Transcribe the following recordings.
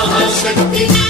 Mahashakti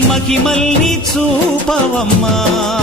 మహిమల్ని చూపవమ్మా.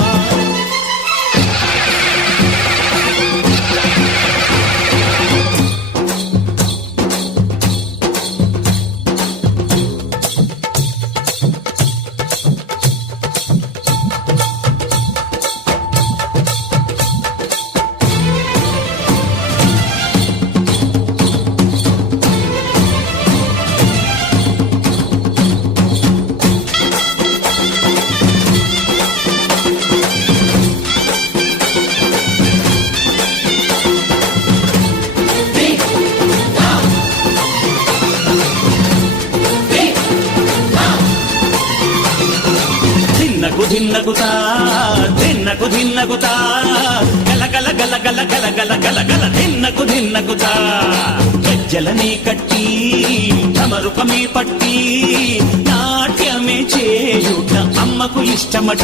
తిన్నకు తిన్నగుతా తిన్నకు తిన్నగుతా గల గల గల గల గల గల గల గలగల ధిన్నకు ధిన్నకుతా గజ్జలనే కట్టి తమరుపమే పట్టి నాట్యమే చేయుట అమ్మకు ఇష్టమట.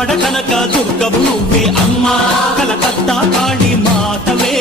ఆడ కనక దుర్గవు నువ్వే అమ్మ. కలకత్తా కాళీ మాతవే.